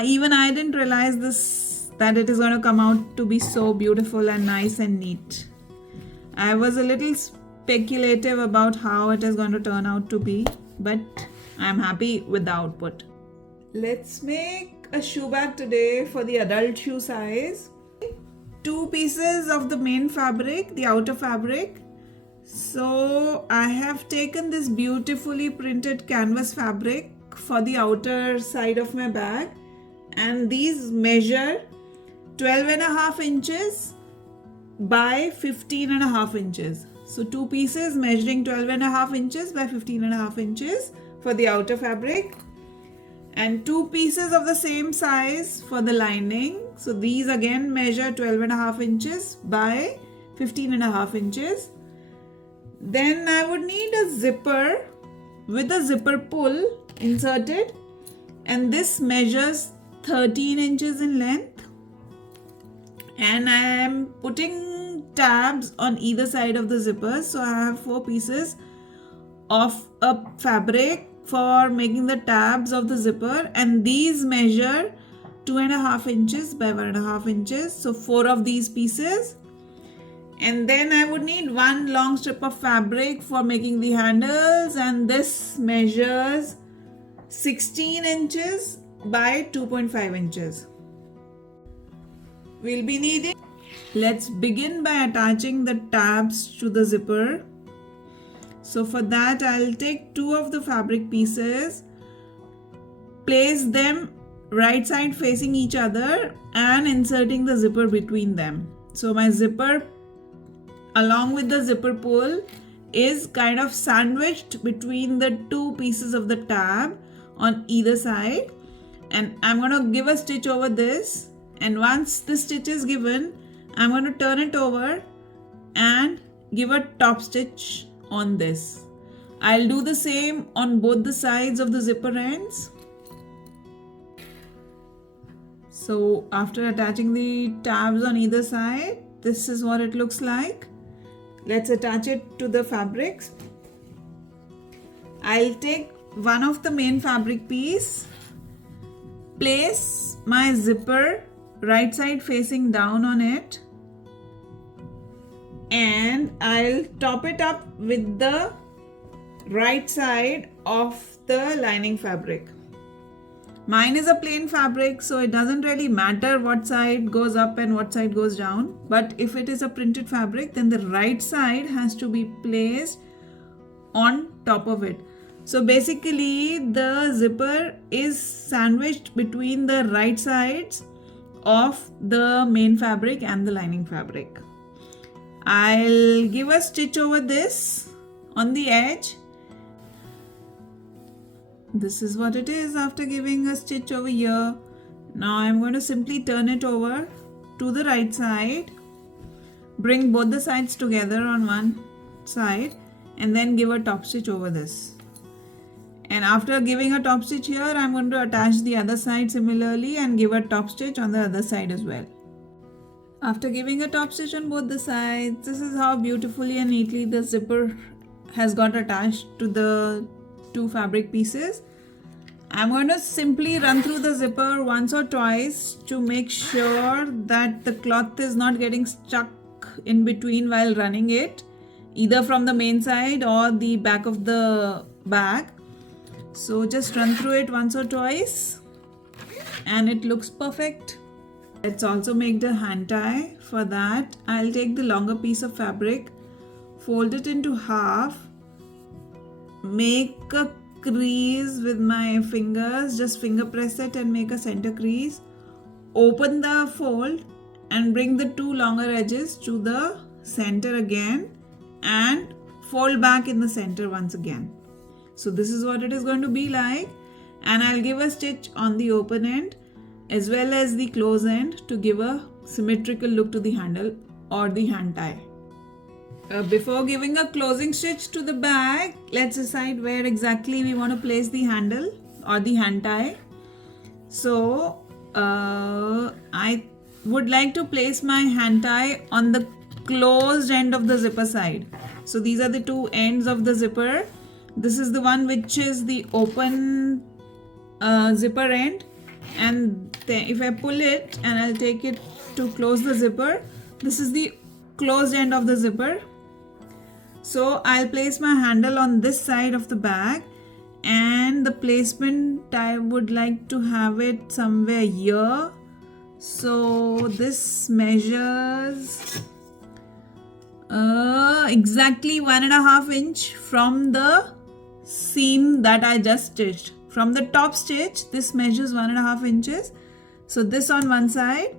Even I didn't realize that it is going to come out to be so beautiful and nice and neat. I was a little speculative about how it is going to turn out to be, but I'm happy with the output. Let's make a shoe bag today for the adult shoe size. 2 pieces of the main fabric, the outer fabric. So I have taken this beautifully printed canvas fabric for the outer side of my bag, and these measure 12.5 inches by 15.5 inches. So 2 pieces measuring 12.5 inches by 15.5 inches for the outer fabric, and 2 pieces of the same size for the lining. So these again measure 12.5 inches by 15.5 inches. Then I would need a zipper with a zipper pull inserted, and this measures 13 inches in length, and I am putting tabs on either side of the zipper. So I have 4 pieces of a fabric for making the tabs of the zipper, and these measure 2.5 inches by 1.5 inches. So 4 of these pieces. And then I would need 1 long strip of fabric for making the handles, and this measures 16 inches by 2.5 inches. We'll be needing. Let's begin by attaching the tabs to the zipper. So for that, I'll take 2 of the fabric pieces, place them right side facing each other, and inserting the zipper between them. So my zipper along with the zipper pull is kind of sandwiched between the 2 pieces of the tab on either side, and I'm going to give a stitch over this, and once the stitch is given, I'm going to turn it over and give a top stitch on this. I'll do the same on both the sides of the zipper ends. So after attaching the tabs on either side, this is what it looks like. Let's attach it to the fabrics. I'll take one of the main fabric piece, place my zipper right side facing down on it, and I'll top it up with the right side of the lining fabric. Mine is a plain fabric, so it doesn't really matter what side goes up and what side goes down. But if it is a printed fabric, then the right side has to be placed on top of it. So basically, the zipper is sandwiched between the right sides of the main fabric and the lining fabric. I'll give a stitch over this on the edge. This is what it is after giving a stitch over here. Now I'm going to simply turn it over to the right side, bring both the sides together on one side, and then give a top stitch over this. And after giving a top stitch here, I'm going to attach the other side similarly and give a top stitch on the other side as well. After giving a top stitch on both the sides, this is how beautifully and neatly the zipper has got attached to the 2 fabric pieces. I'm going to simply run through the zipper once or twice to make sure that the cloth is not getting stuck in between while running it, either from the main side or the back of the bag. So just run through it once or twice and it looks perfect. Let's also make the hand tie. For that, I'll take the longer piece of fabric, fold it into half, make a crease with my fingers, just finger press it and make a center crease, open the fold and bring the 2 longer edges to the center again and fold back in the center once again. So this is what it is going to be like, and I'll give a stitch on the open end as well as the close end to give a symmetrical look to the handle or the hand tie. Before giving a closing stitch to the bag, let's decide where exactly we want to place the handle or the hand tie. So I would like to place my hand tie on the closed end of the zipper side. So these are the 2 ends of the zipper. This is the one which is the open zipper end, and if I pull it and I'll take it to close the zipper, this is the closed end of the zipper. So I'll place my handle on this side of the bag, and the placement I would like to have it somewhere here. So this measures exactly 1.5 inches from the seam that I just stitched. From the top stitch, this measures 1.5 inches. So this on one side,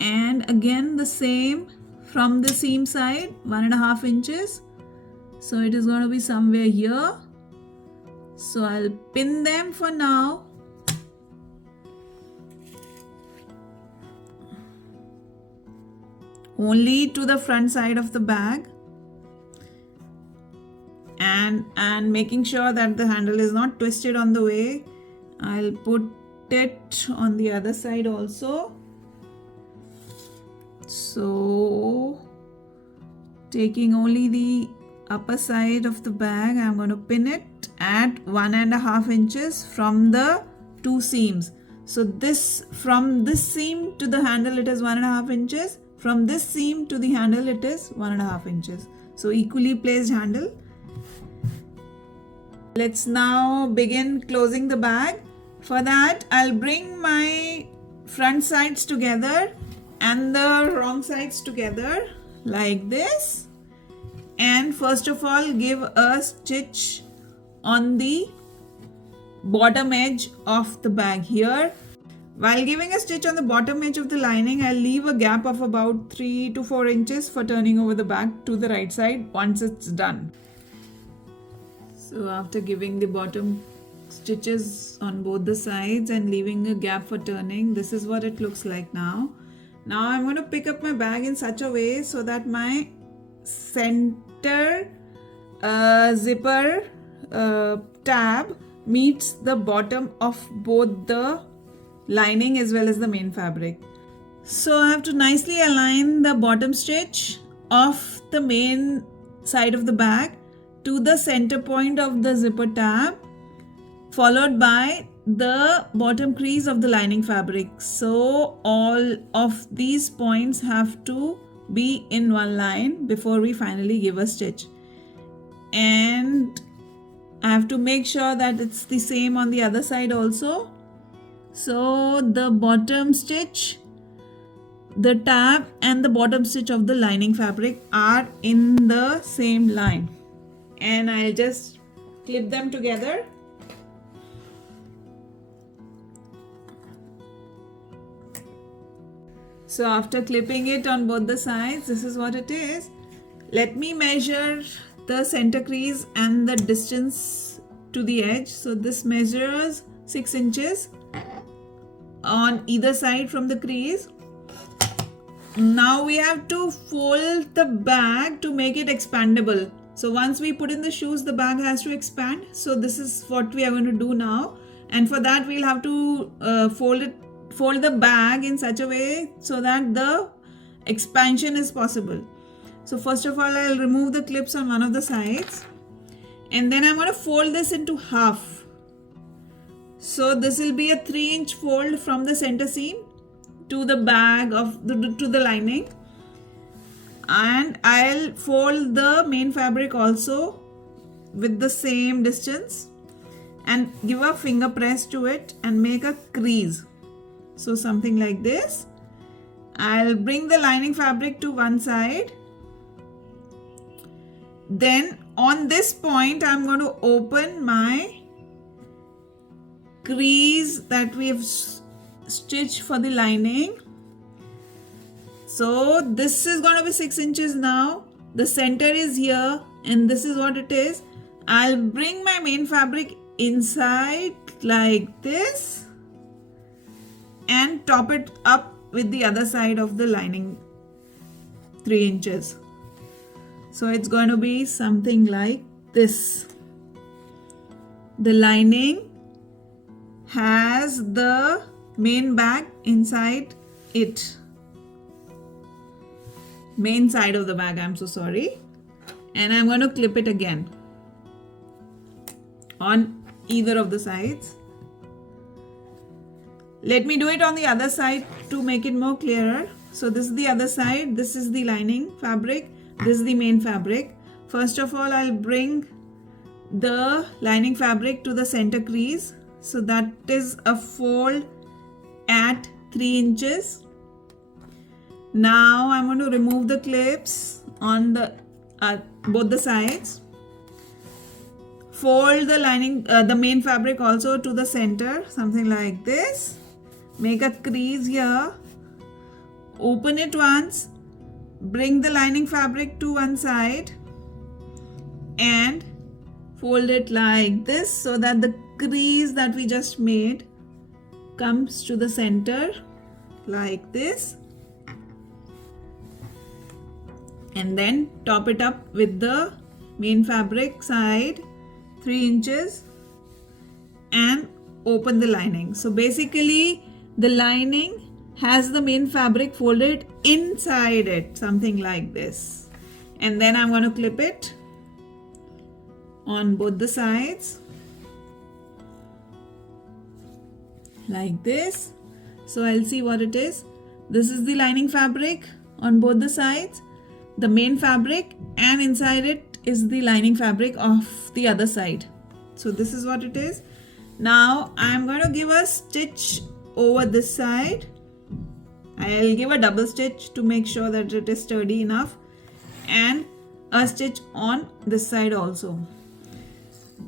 and again the same from the seam side, 1.5 inches. So it is going to be somewhere here. So I'll pin them for now. Only to the front side of the bag. And making sure that the handle is not twisted on the way, I'll put it on the other side also. So taking only the upper side of the bag, I'm going to pin it at 1.5 inches from the two seams. So this, from this seam to the handle, it is 1.5 inches. From this seam to the handle, it is 1.5 inches. So equally placed handle. Let's now begin closing the bag. For that, I'll bring my front sides together and the wrong sides together like this. And first of all, give a stitch on the bottom edge of the bag here. While giving a stitch on the bottom edge of the lining, I'll leave a gap of about 3 to 4 inches for turning over the bag to the right side once it's done. So after giving the bottom stitches on both the sides and leaving a gap for turning, this is what it looks like now. Now I'm going to pick up my bag in such a way so that my center zipper tab meets the bottom of both the lining as well as the main fabric. So I have to nicely align the bottom stitch of the main side of the bag to the center point of the zipper tab, followed by the bottom crease of the lining fabric. So all of these points have to be in one line before we finally give a stitch. And I have to make sure that it's the same on the other side also. So the bottom stitch, the tab and the bottom stitch of the lining fabric are in the same line. And I'll just clip them together. So after clipping it on both the sides, this is what it is. Let me measure the center crease and the distance to the edge. So this measures 6 inches on either side from the crease. Now we have to fold the bag to make it expandable. So once we put in the shoes, the bag has to expand. So this is what we are going to do now. And for that, we'll have to fold the bag in such a way so that the expansion is possible. So first of all, I'll remove the clips on one of the sides. And then I'm going to fold this into half. So this will be a 3-inch fold from the center seam to the bag of to the lining. And I'll fold the main fabric also with the same distance and give a finger press to it and make a crease. So something like this. I'll bring the lining fabric to one side. Then on this point, I'm going to open my crease that we have stitched for the lining. So this is going to be 6 inches now. The center is here and this is what it is. I'll bring my main fabric inside like this and top it up with the other side of the lining 3 inches. So it's going to be something like this. The lining has the main bag inside it. Main side of the bag, I'm so sorry. And I'm going to clip it again on either of the sides Let me do it on the other side to make it more clearer. So this is the other side, this is the lining fabric, this is the main fabric. First of all, I'll bring the lining fabric to the center crease. So that is a fold at 3 inches. Now I'm going to remove the clips on the both the sides. Fold the lining, the main fabric also to the center, something like this. Make a crease here. Open it once. Bring the lining fabric to one side and fold it like this so that the crease that we just made comes to the center like this. And then top it up with the main fabric side 3 inches and open the lining. So basically the lining has the main fabric folded inside it, something like this. And then I'm going to clip it on both the sides like this. So I'll see what it is. This is the lining fabric on both the sides, the main fabric, and inside it is the lining fabric of the other side. So this is what it is. Now I'm going to give a stitch over this side. I'll give a double stitch to make sure that it is sturdy enough, and a stitch on this side also.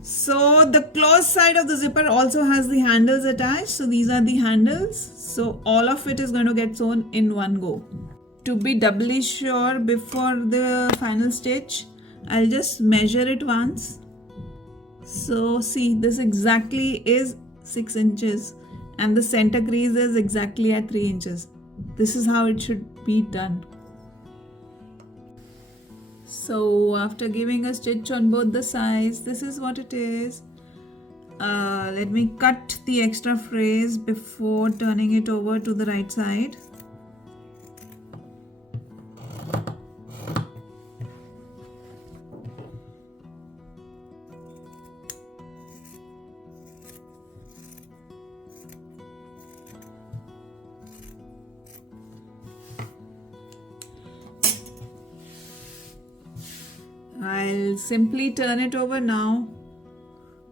So the closed side of the zipper also has the handles attached. So these are the handles. So all of it is going to get sewn in one go. To be doubly sure before the final stitch, I'll just measure it once. So see, this exactly is 6 inches and the center crease is exactly at 3 inches. This is how it should be done. So after giving a stitch on both the sides, this is what it is. Let me cut the extra phrase before turning it over to the right side. I'll simply turn it over now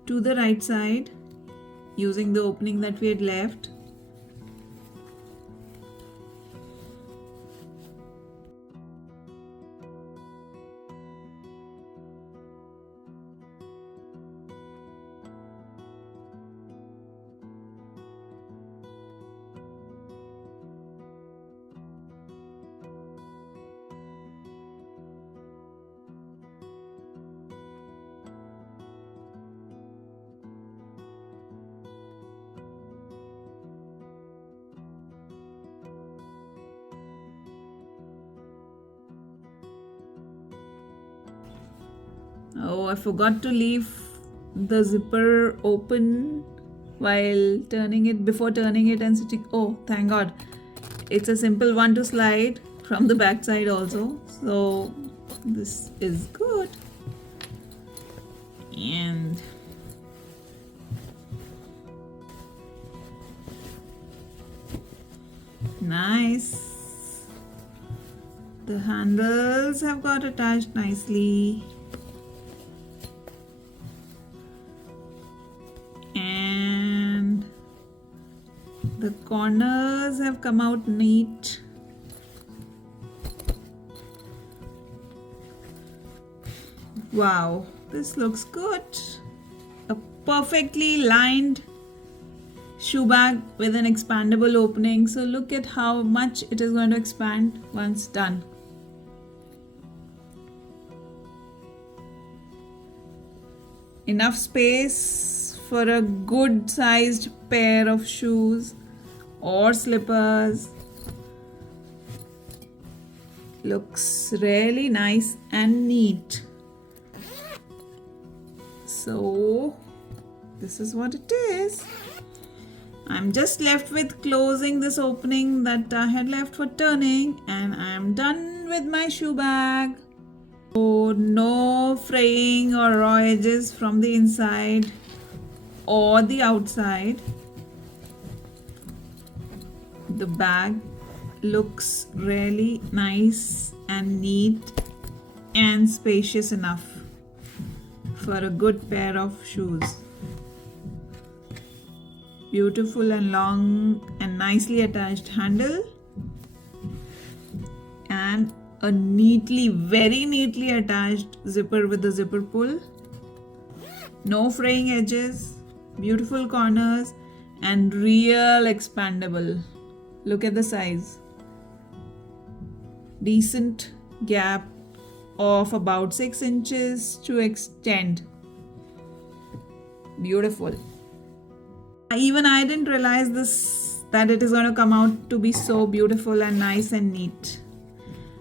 to the right side using the opening that we had left. Oh, I forgot to leave the zipper open while turning it, before turning it and stitching. Oh, thank God. It's a simple one to slide from the back side also. So this is good. And nice. The handles have got attached nicely. And the corners have come out neat. Wow, this looks good. A perfectly lined shoe bag with an expandable opening. So look at how much it is going to expand once done. Enough space for a good sized pair of shoes or slippers. Looks really nice and neat. So this is what it is. I'm just left with closing this opening that I had left for turning, and I'm done with my shoe bag. So no fraying or raw edges from the inside or the outside. The bag looks really nice and neat and spacious enough for a good pair of shoes. Beautiful and long and nicely attached handle, and a very neatly attached zipper with the zipper pull. No fraying edges, beautiful corners, and real expandable. Look at the size. Decent gap of about 6 inches to extend. Beautiful. Even I didn't realize that it is going to come out to be so beautiful and nice and neat.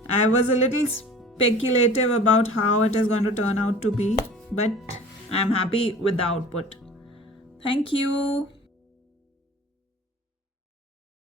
I was a little speculative about how it is going to turn out to be, but I'm happy with the output. Thank you.